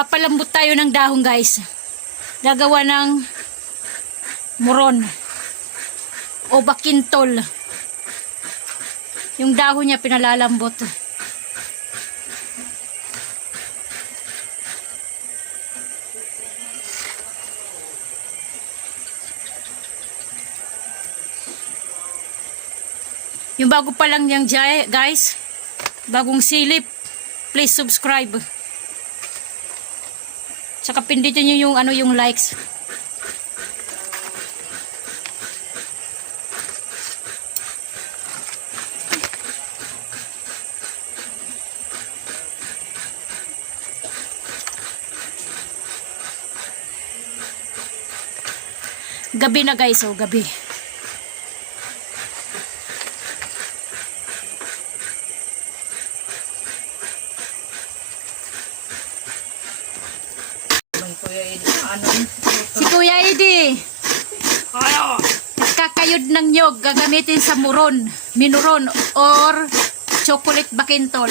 Papalambot tayo ng dahon guys. Gagawa ng muron o bakintol. Yung dahon niya pinalalambot. Yung bago pa lang jay- guys, bagong silip, please subscribe. Tsaka pindutin nyo yung ano yung likes. Gabi na guys, oh, gabi. Kuya Eddie, ano? Si Kuya Edi, Kaya! kakayod ng nyog gagamitin sa muron, minuron, or chocolate bakintol.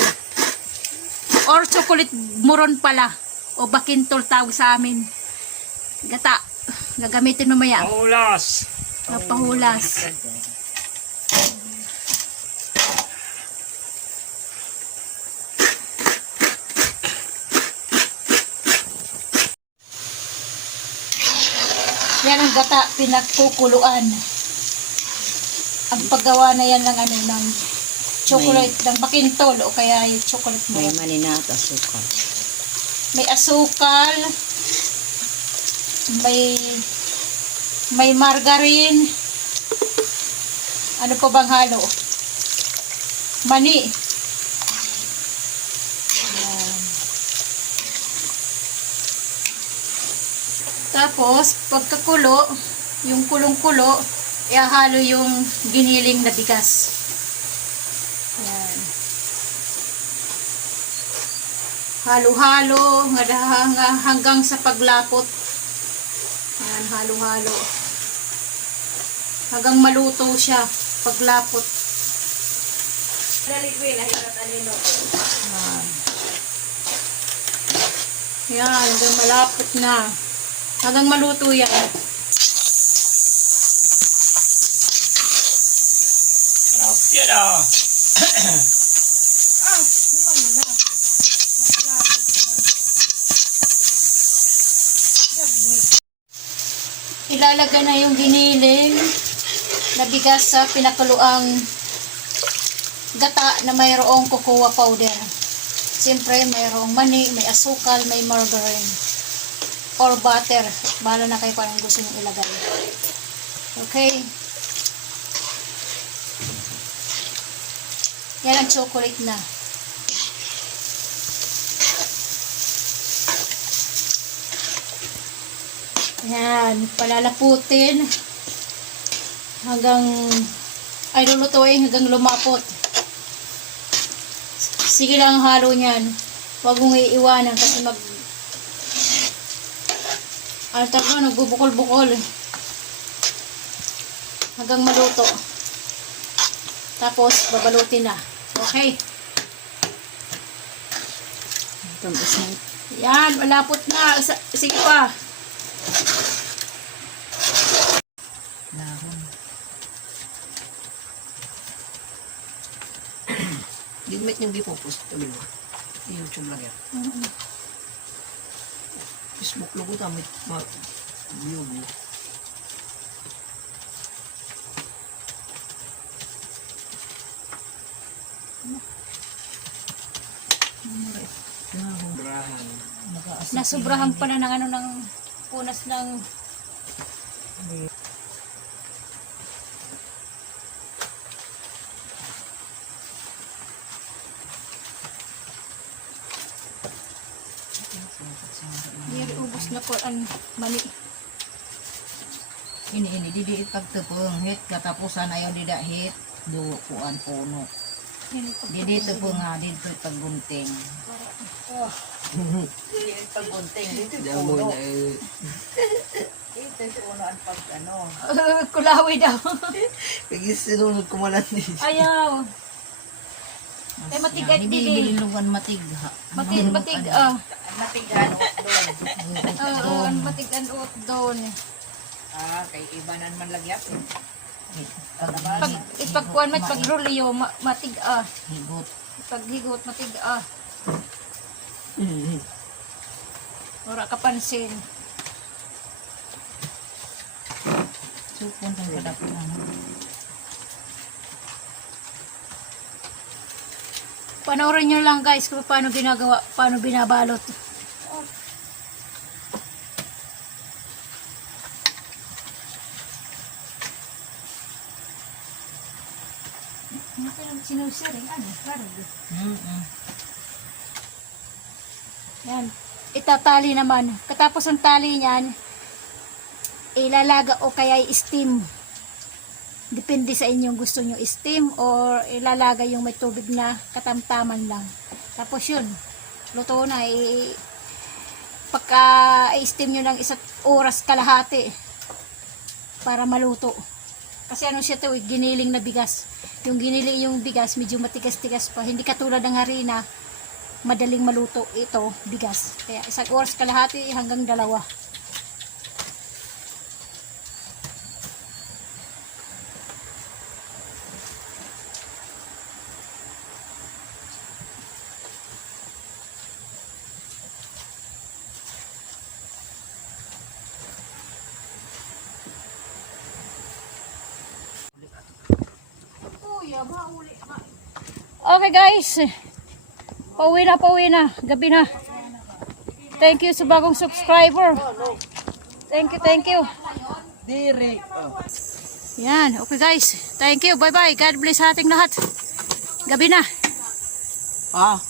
Or chocolate muron pala. O bakintol tawag sa amin. Gata. Gagamitin mamaya. Paulas! Napahulas. Yan ang gata, pinagkukuluan. Ang paggawa na yan ng ano, ng chocolate, ng bakintol o kaya yung chocolate mo. May manina at asukal. May asukal, may may margarine, ano pa bang halo? Mani. Tapos, pagkakulo, yung kulong-kulo, ihahalo yung giniling na bigas. Ayan. Halo-halo hanggang, sa paglapot. Ayan, halo-halo. Hanggang maluto siya paglapot. Ayan. Yan, hanggang malapot na. Hanggang maluto yan. Yan ah! Ilalagay na yung giniling na bigas sa pinakuluang gata na mayroong cocoa powder. Siyempre, mayroong mani, may asukal, may margarine or butter. Bahala na kayo kung gusto nyo ilagay. Okay? Yan ang chocolate na. Yan, palalaputin hanggang ay lulutuin hanggang lumapot. Sige lang ang halo niyan. Huwag mong iiwanan kasi mag tawag na, nagbubukol-bukol. Hanggang maluto. Tapos, babalutin na. Okay. Yan, malapot na. Sige pa. Gimit yung gipopost tuloy mo. YouTube lang yan. Facebook logo tamit ma view. Nakaasap. Nasubrahan pa na ng ano ng punas ng ang mani. Ini ini di pagtepeng hit katapusan ayaw didahit do kuan puno. Diri po. Di dito po nga dito paggunting. Paggunting dito Damo puno. na eh. Dito sa uno ang pag ano. Kulawi daw. Ko malan din. Ayaw. Eh, matigay, Hindi dili. bililungan matig. ha. Matig, matig, ah. Matigano. Oo, ang matig ang uot doon. Ah, kay ibanan man lagyat. Pag ipagkuan mat pag rulyo ma, matig ah. Higot. Pag higot matig ah. Ora ka pansin. Supon sa kadapusan. Panoorin nyo lang guys kung paano ginagawa, paano binabalot. Sinusiring, ano, parang Mm-mm. Yan. Itatali naman. Katapos ang tali niyan, ilalaga o kaya steam. Depende sa inyong gusto nyo steam or ilalaga yung may tubig na katamtaman lang. Tapos yun, luto na. I, pagka i-steam nyo lang isa't oras kalahati para maluto. Kasi ano siya to, eh, giniling na bigas. Yung giniling yung bigas, medyo matigas-tigas pa. Hindi katulad ng harina, madaling maluto ito, bigas. Kaya isang oras kalahati hanggang dalawa. Okay guys, pauwi na, pauwi na, gabi na. Thank you sa bagong subscriber. Thank you, thank you. Direk. Yan, okay guys. Thank you, bye bye. God bless ating lahat. Gabi na. Ah,